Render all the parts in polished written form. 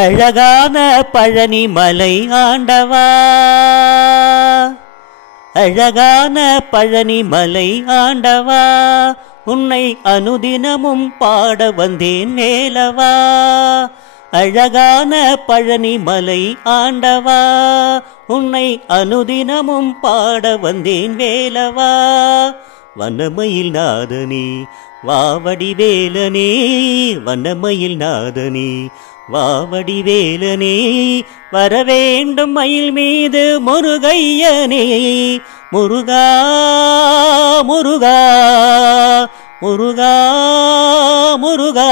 அழகான பழனி மலை ஆண்டவா, அழகான பழனி மலை ஆண்டவா, உன்னை அனுதினமும் பாட வந்தேன் வேலவா. அழகான பழனி மலை ஆண்டவா, உன்னை அனுதினமும் பாட வந்தேன் வேலவா. வண்ணமயில் நாதனே வாவடி வேலனே, வண்ணமயில் நாதனே வாவடி வேலனே, வரவேண்டும் மயில் மீது முருகையனே. முருகா முருகா முருகா முருகா,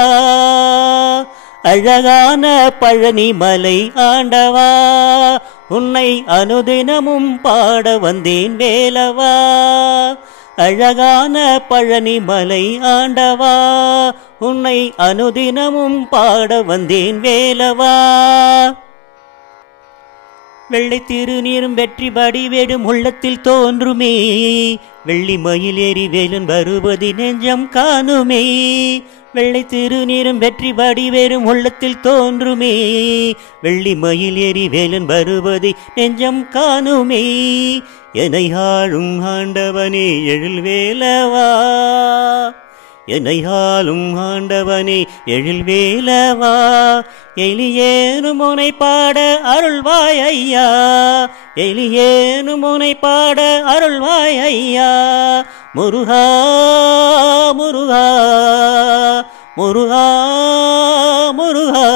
அழகான பழனி மலை ஆண்டவா, உன்னை அனுதினமும் பாட வந்தேன் வேலவா. அழகான பழனி மலை ஆண்டவா, உன்னை அனுதினமும் பாட வந்தேன் வேலவா. வெள்ளை திருநீரும் வெற்றி வடிவேடும் உள்ளத்தில் தோன்றுமே, வெள்ளி மயில் ஏறி வேலன் வருவதி நெஞ்சம் காணுமே. வெள்ளை திருநீரும் வெற்றி வடிவேடும் உள்ளத்தில் தோன்றுமே, வெள்ளி மயில் ஏறி வேலன் வருவதி நெஞ்சம் காணுமே. என்னை ஆளும் ஆண்டவனே எழில் வேலவா, என்னை ஆளும் ஆண்டவனே எழில் வேலவா. எலியேனும் உனை பாட அருள்வாய் ஐயா, எலியேனும் உனை பாட அருள்வாய் ஐயா. முருகா முருகா முருகா முருகா,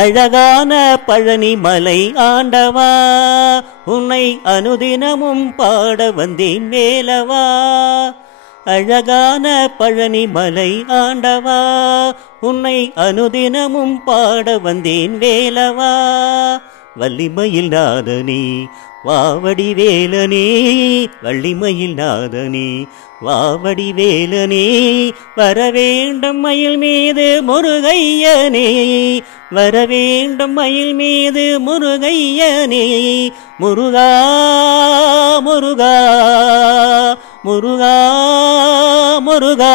அழகான பழனி மலை ஆண்டவா, உன்னை அனுதினமும் பாட வந்தேன் வேலவா. அழகான பழனி மலை ஆண்டவா, உன்னை அனுதினமும் பாட வந்தேன் வேலவா. வள்ளிமயில் நாதனே வாவடி வேலனே, வள்ளிமயில் நாதனே வாவடி வேலனே, வரவேண்டும் மயில் மீது முருகையனே. வரவேண்டும் மயில் மீது முருகையனே. முருகா முருகா முருகா முருகா,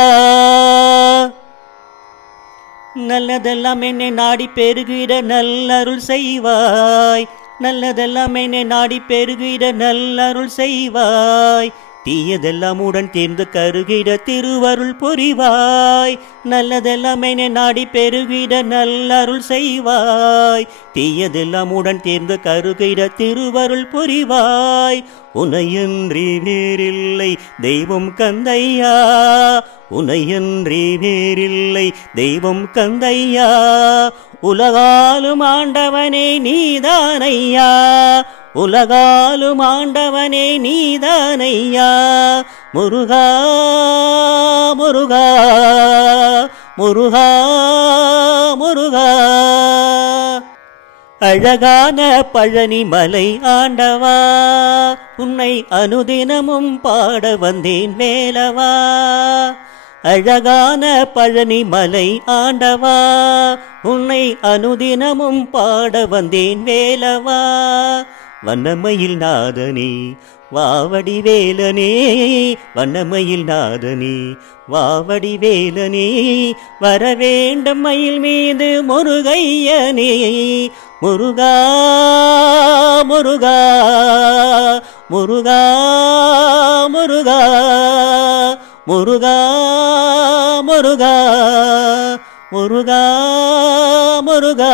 நல்லதெல்லாம் என்னை நாடி பெருகிட நல்லருள் செய்வாய், நல்லதெல்லாம் என்னை நாடி பெருகிட நல்லருள் செய்வாய். தீயதெல்லாம் உடன் தேர்ந்து கருகிட திருவருள் புரிவாய், நல்லதெல்லாம் என்னை நாடி பெருகிட நல்லருள் செய்வாய். தீயதெல்லாம் உடன் தேர்ந்து கருகிட திருவருள் புரிவாய். உனையன்றி வேறில்லை தெய்வம் கந்தையா, உனையன்றி வேறில்லை தெய்வம் கந்தையா. உலகாலும் ஆண்டவனே நீதானையா, உலகாலும் ஆண்டவனே நீதானையா. முருகா முருகா முருகா முருகா, அழகான பழனி மலை ஆண்டவா, உன்னை அனுதினமும் பாட வந்தேன் வேலவா. அழகான பழனி மலை ஆண்டவா, உன்னை அனுதினமும் பாட வந்தேன் வேலவா. வண்ணமயில் நாதனே வாவடி வேலனே, வண்ணமயில் நாதனே வாவடி வேலனே, வரவேண்டும் மயில் மீது முருகையனே. முருகா முருகா முருகா முருகா முருகா முருகா முருகா முருகா.